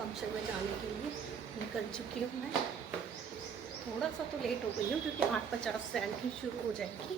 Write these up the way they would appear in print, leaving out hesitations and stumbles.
Function में जाने के लिए निकल चुकी हूँ मैं। थोड़ा सा तो लेट हो गई हूँ क्योंकि 8:50 से एंट्री शुरू हो जाएगी,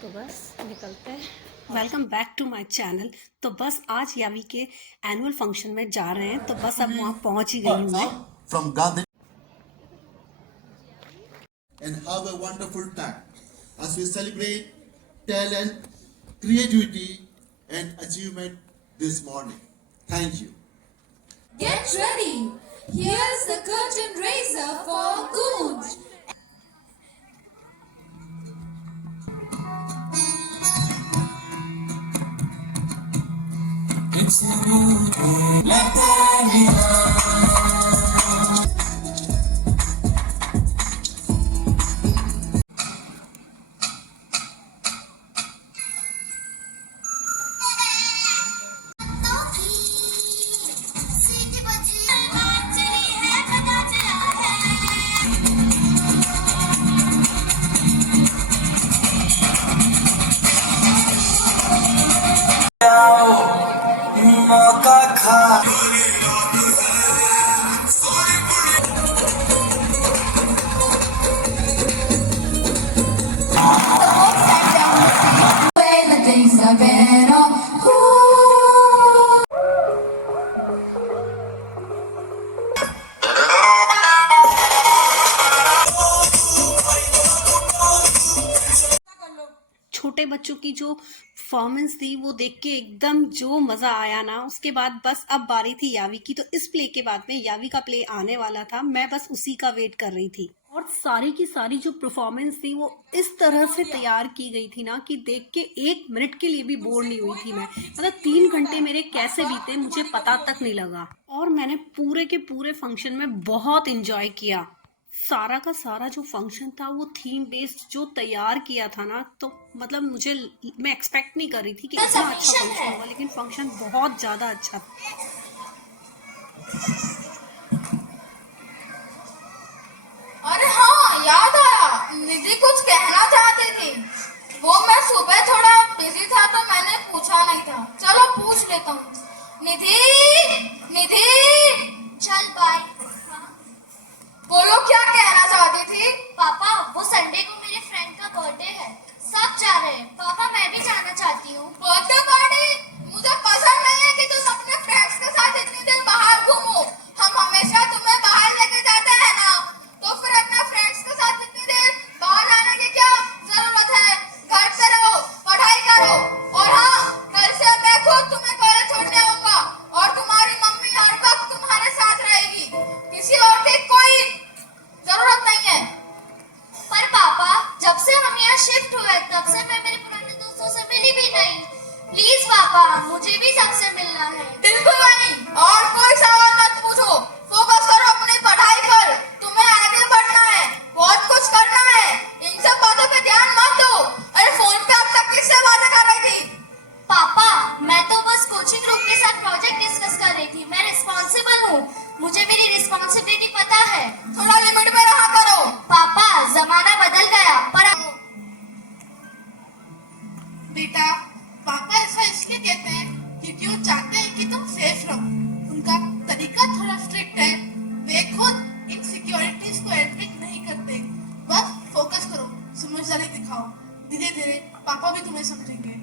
तो बस निकलते हैं। Welcome back to my channel. तो बस आज यावी के एनुअल फंक्शन में जा रहे हैं, तो बस अब वहाँ पहुँच ही गई हूँ मैं। From Gandhi and have a wonderful time as we celebrate talent, creativity and achievement this morning. Thank you. Get ready! Here's the curtain raiser for Goonj. When the days are better, छोटे बच्चों की जो performance थी वो देख के एकदम जो मज़ा आया ना, उसके बाद बस अब बारी थी यावी की। तो इस प्ले के बाद में यावी का प्ले आने वाला था, मैं बस उसी का वेट कर रही थी। और सारी की सारी जो परफॉर्मेंस थी वो इस तरह से तैयार की गई थी ना कि देख के 1 मिनट के लिए भी बोर नहीं हुई थी मैं। मतलब 3 घंटे मेरे कैसे बीते मुझे पता तक नहीं लगा। और मैंने पूरे के पूरे फंक्शन में बहुत इंजॉय किया। सारा का सारा जो फंक्शन था वो थीम बेस्ड जो तैयार किया था ना, तो मतलब मैं एक्सपेक्ट नहीं कर रही थी कि इतना अच्छा फंक्शन होगा, लेकिन फंक्शन बहुत ज़्यादा अच्छा था। अरे हाँ, याद आया, निधि कुछ कहना चाहती थी। वो मैं सुबह थोड़ा बिजी था तो मैंने पूछा नहीं था। चलो पूछ लेता हूँ। निधि, निधि, चल बाय। बोलो, क्या कहना चाहती थी? पापा, वो संडे को मेरे फ्रेंड का बर्थडे है, सब जा रहे हैं। पापा, मैं भी जाना चाहती हूँ। Birthday party? मुझे पसंद नहीं है कि तुम अपने फ्रेंड्स के साथ इतनी देर बाहर घूमो। हम हमेशा तुम्हें बाहर लेके जाते हैं ना, तो फिर अपने फ्रेंड्स के साथ इतनी देर बाहर जाने की क्या जरूरत है? घर पे रहो, पढ़ाई करो। और हाँ, कल से मैं खुद तुम्हें कॉलेज छोड़ने आऊंगा और तुम्हारी मम्मी हर वक्त तुम्हारे साथ रहेगी। किसी और की कोई जरूरत नहीं है। पर पापा, जब से हम यहाँ शिफ्ट हुए तब से मैं मेरे पुराने दोस्तों से मिली भी नहीं। प्लीज पापा, मुझे भी सबसे मिलना है। बिल्कुल नहीं, और कोई सवाल मत पूछो। फोकस करो अपनी पढ़ाई पर। तुम्हें आगे बढ़ना है, बहुत कुछ करना है। इन सब बातों पे ध्यान मत दो। अरे फोन पे अब तक किससे बातें कर रही थी? पापा, मैं तो बस कोचिंग ग्रुप के साथ प्रोजेक्ट डिस्कस कर रही थी। मैं रिस्पॉन्सिबल हूँ, मुझे मेरी रिस्पॉन्सिबिलिटी पता है। थोड़ा लिमिट में रहा करो। पापा, जमाना बदल गया, पर बेटा, पापा ऐसा इसलिए कहते हैं क्योंकि वो चाहते हैं कि तुम सेफ रहो। उनका तरीका थोड़ा स्ट्रिक्ट है। वे खुद इनसिक्योरिटीज को एडमिट नहीं करते। बस फोकस करो, समझदारी दिखाओ। धीरे धीरे पापा भी तुम्हें समझेंगे।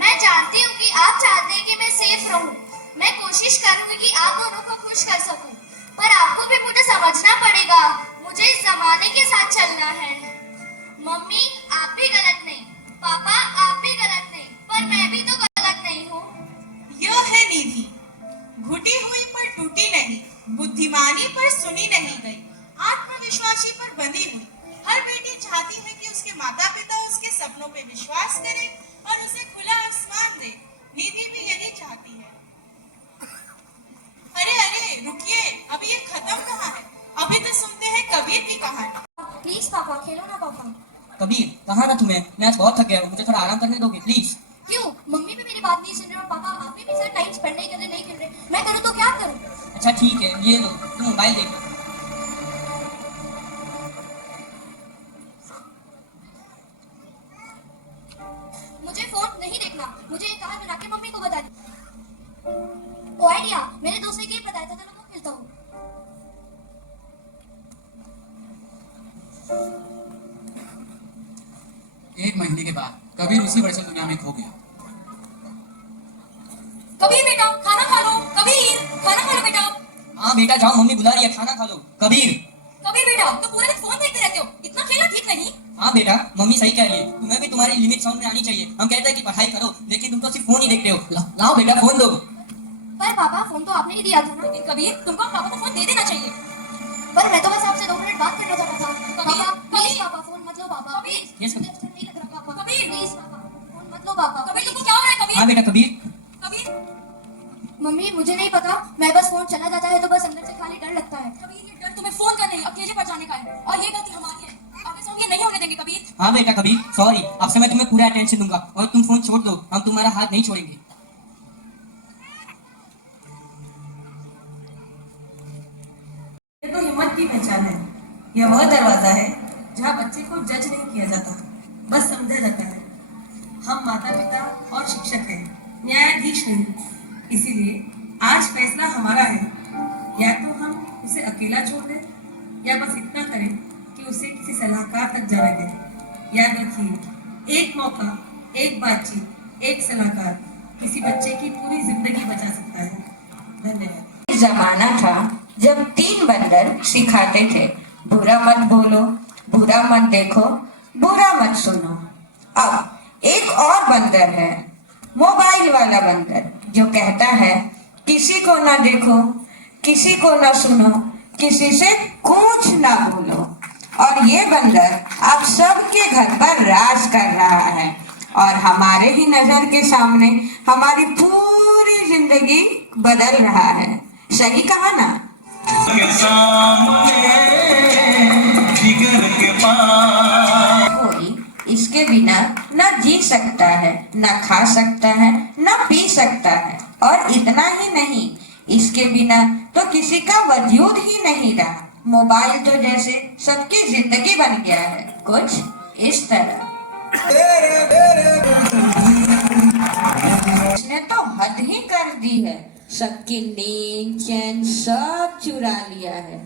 मैं जानती हूँ कि आप चाहते हैं कि मैं सेफ रहूं। मैं कोशिश करूंगी कि आप दोनों को खुश कर सकूं, पर आपको भी मुझे समझना पड़ेगा। मुझे इस जमाने के साथ चलना है। मम्मी, आप भी गलत नहीं, पापा आप भी गलत नहीं, पर मैं भी तो गलत नहीं हूँ। यह है निधि, घुटी हुई पर टूटी नहीं, बुद्धिमानी पर सुनी नहीं गई, आत्मविश्वासी पर बंधी हुई। हर बेटी चाहती है कि उसके माता पिता उसके सपनों पे विश्वास करें और उसे खुला आसमान दे। निधि भी यही चाहती है। अरे अरे रुकिए, अभी ये खत्म कहाँ है? अभी तो सुनते हैं कबीर की कहानी। प्लीज पापा, खेलो ना पापा। कबीर, कहा ना तुम्हें, मैं आज बहुत थक गया हूँ, मुझे थोड़ा आराम करने दोगे प्लीज? क्यों? मम्मी भी मेरी बात नहीं सुन रहे और पापा आप भी मेरे साथ टाइम स्पेंड नहीं कर रहे, नहीं खेल रहे। मैं करूँ तो क्या करूँ? अच्छा ठीक है, ये लो, तुम मोबाइल देखो। मुझे फोन नहीं देखना, मुझे ये कहानी बना के मम्मी को बता दी। ओ भैया मेरे दोस्त ने गेम बताया था, चलो मैं खेलता हूँ। एक महीने के बाद कबीर उसी वर्चुअल दुनिया में खो गया। कबीर बेटा खाना खा लो, कबीर खाना खा लो बेटा। हाँ बेटा जाओ, मम्मी बुला रही है, खाना खा लो। कबीर। कबीर बेटा तुम पूरे दिन फोन देखते रहते हो, इतना खेलना ठीक नहीं। हाँ बेटा मम्मी सही कह रही है, तुम्हें भी तुम्हारी लिमिट समझ में आनी चाहिए। हम कहते हैं कि पढ़ाई करो, लेकिन तुम तो सिर्फ फोन ही देखते हो। लाओ बेटा फोन दो। पर पापा फोन तो आपने ही दिया था ना। कबीर तुमको पापा को फोन दे देना चाहिए। पर मैं तो बस आपसे 2 मिनट बात करना चाहता था। पापा प्लीज पापा फोन मत लो पापा प्लीज। Yes, मुझे अच्छा नहीं लग रहा पापा। कबीर प्लीज पापा फोन मत लो पापा। कबीर तुमको क्या हो रहा है कबीर? हाँ बेटा कबीर। कबीर मम्मी मुझे नहीं पता, मैं बस फोन चला जाता है तो बस अंदर से खाली डर लगता है। कबीर ये डर तुम्हें फोन करने अकेले पर जाने का है, और ये गलती हमारी है। आगे से हम ये नहीं होने देंगे कबीर। हाँ बेटा कबीर सॉरी, अब से मैं तुम्हें पूरा अटेंशन दूंगा और तुम फोन छोड़ दो, हम तुम्हारा हाथ नहीं छोड़ेंगे। ये तो हिम्मत की पहचान है। यह वह दरवाजा है जहाँ बच्चे को जज नहीं किया जाता, बस समझा जाता है। हम माता पिता और शिक्षक हैं, न्यायाधीश नहीं। इसीलिए आज फैसला हमारा है, या तो हम उसे अकेला छोड़ दें या बस इतना करें कि उसे किसी सलाहकार तक जाने दें। याद रखिए, एक मौका, एक बातचीत, एक सलाहकार किसी बच्चे की पूरी जिंदगी बचा सकता है। धन्यवाद। जमाना था जब 3 बंदर सिखाते थे, बुरा मत बोलो, बुरा मत देखो, बुरा मत सुनो। अब एक और बंदर है, मोबाइल वाला बंदर, जो कहता है किसी को ना देखो, किसी को ना सुनो, किसी से कुछ ना बोलो। और ये बंदर आप सबके घर पर राज कर रहा है और हमारे ही नजर के सामने हमारी पूरी जिंदगी बदल रहा है। सही कहा ना? कोई इसके बिना न जी सकता है, न खा सकता है, न पी सकता है, और इतना ही नहीं, इसके बिना तो किसी का वजूद ही नहीं रहा। मोबाइल तो जैसे सबकी जिंदगी बन गया है, कुछ इस तरह। इसने तो हद ही कर दी है, सबकी नींद चैन सब चुरा लिया है।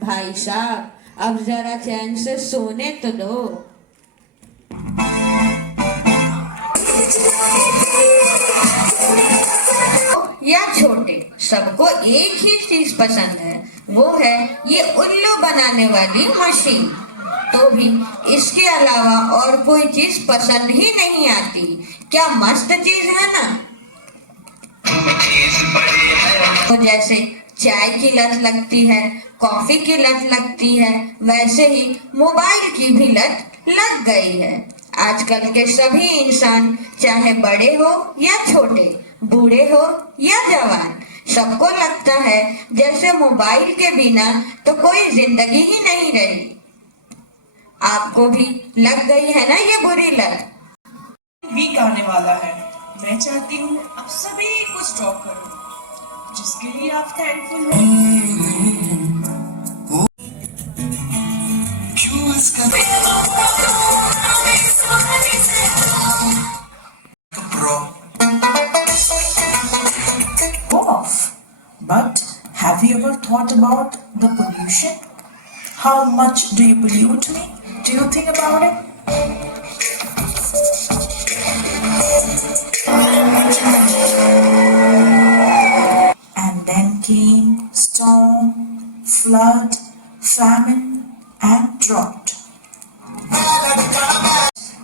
भाई साहब अब जरा चैन से सोने तो दो। या छोटे, सबको एक ही चीज पसंद है, वो है ये उल्लू बनाने वाली मशीन। तो भी इसके अलावा और कोई चीज पसंद ही नहीं आती। क्या मस्त चीज है ना? तो जैसे चाय की लत लगती है, कॉफी की लत लगती है, वैसे ही मोबाइल की भी लत लग गई है। आजकल के सभी इंसान, चाहे बड़े हो या छोटे, बूढ़े हो या जवान, सबको लगता है जैसे मोबाइल के बिना तो कोई जिंदगी ही नहीं रही। आपको भी लग गई है ना ये बुरी लत? वीक आने वाला है, मैं चाहती हूँ आप सभी कुछ ड्रॉप करो, जिसके लिए आप थैंकफुल हो। Off. But have you ever thought about the pollution? How much do you pollute me? Do you think about it? And then came storm, flood, famine, and drought.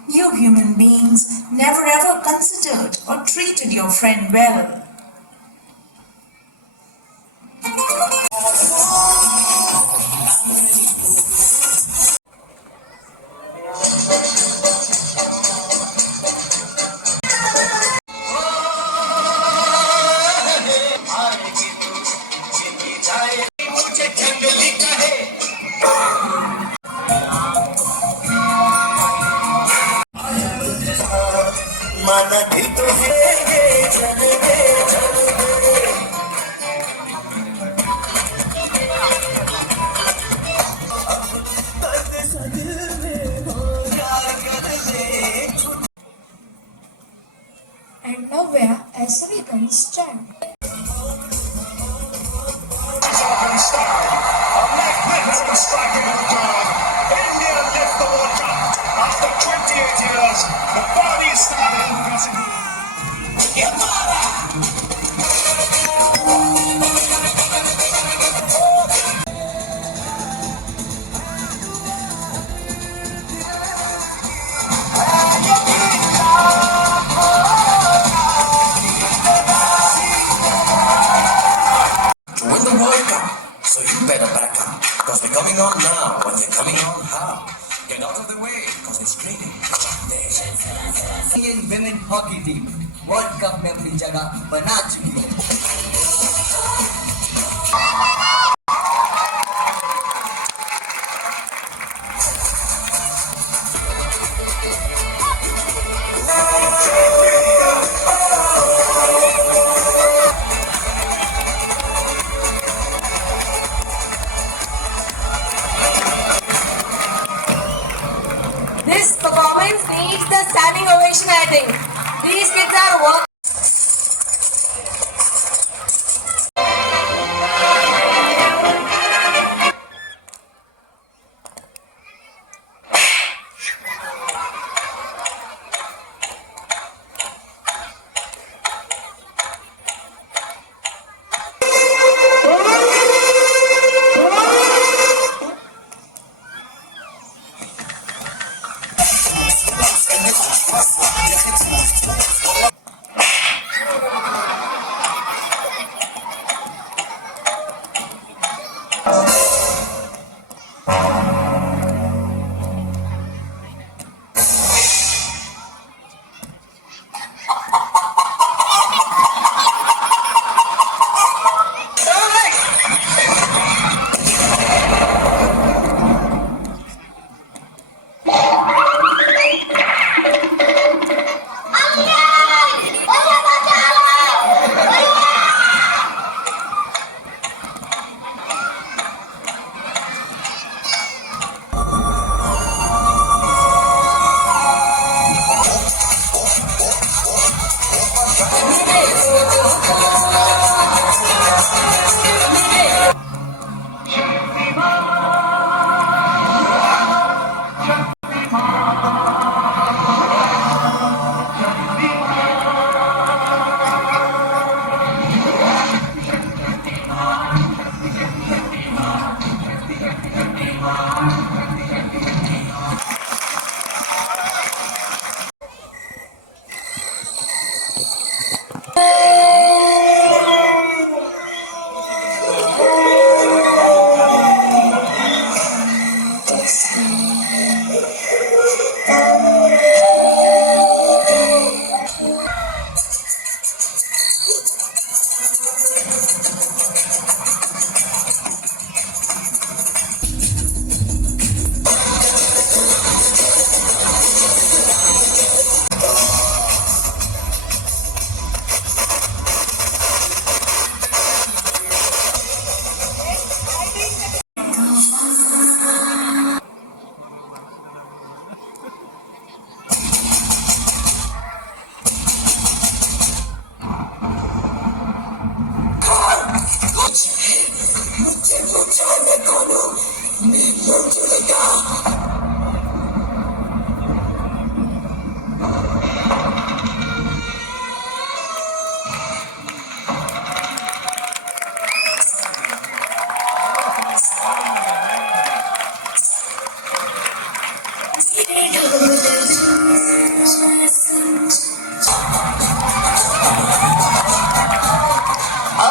You human beings never ever considered or treated your friend well. And nowhere a Sri can stand. Indian women hockey team world cup में अपनी जगह बना चुकी है। This performance needs the standing ovation, I think. These kids are working.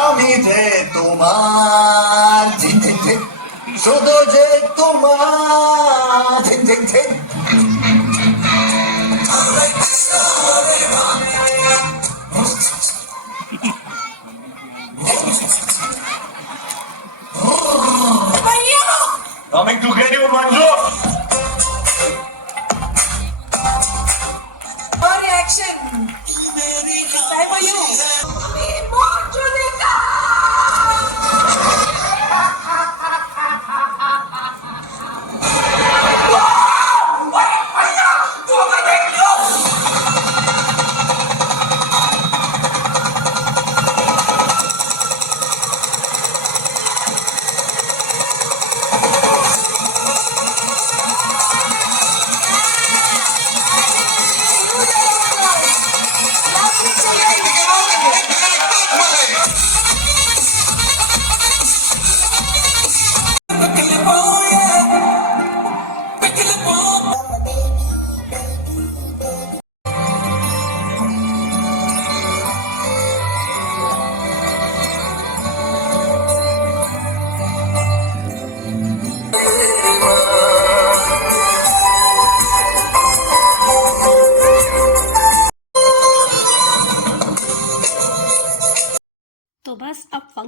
আমি যে তোমার ঝিন ঝিন ঝিন শুধু যে তোমার ঝিন ঝিন ঝিন Coming to get you, Manju. Your reaction. It's time for you.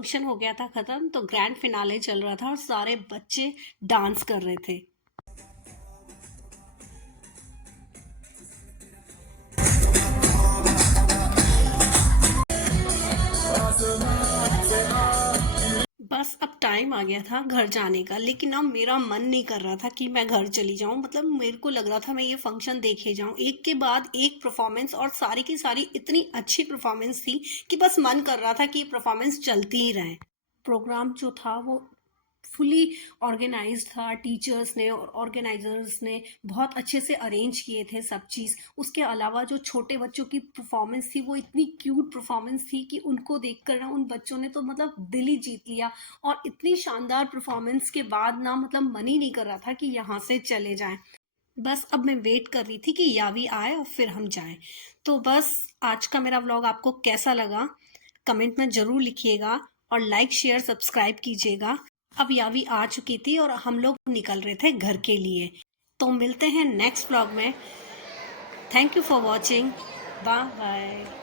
Function हो गया था खत्म, तो ग्रैंड फिनाले चल रहा था और सारे बच्चे डांस कर रहे थे। बस अब टाइम आ गया था घर जाने का, लेकिन अब मेरा मन नहीं कर रहा था कि मैं घर चली जाऊं। मतलब मेरे को लग रहा था मैं ये फंक्शन देखे जाऊं, एक के बाद एक परफॉर्मेंस, और सारी की सारी इतनी अच्छी परफॉर्मेंस थी कि बस मन कर रहा था कि ये परफॉर्मेंस चलती ही रहे। प्रोग्राम जो था वो फुली ऑर्गेनाइज्ड था, टीचर्स ने और ऑर्गेनाइजर्स ने बहुत अच्छे से अरेंज किए थे सब चीज़। उसके अलावा जो छोटे बच्चों की परफॉर्मेंस थी वो इतनी क्यूट परफॉर्मेंस थी कि उनको देखकर ना उन बच्चों ने तो मतलब दिल ही जीत लिया। और इतनी शानदार परफॉर्मेंस के बाद ना मतलब मन ही नहीं कर रहा था कि यहाँ से चले जाएं। बस अब मैं वेट कर रही थी कि यावी आए और फिर हम जाएं। तो बस आज का मेरा व्लॉग आपको कैसा लगा कमेंट में ज़रूर लिखिएगा, और लाइक शेयर सब्सक्राइब कीजिएगा। अब यावी आ चुकी थी और हम लोग निकल रहे थे घर के लिए। तो मिलते हैं नेक्स्ट व्लॉग में। Thank you for watching. Bye bye.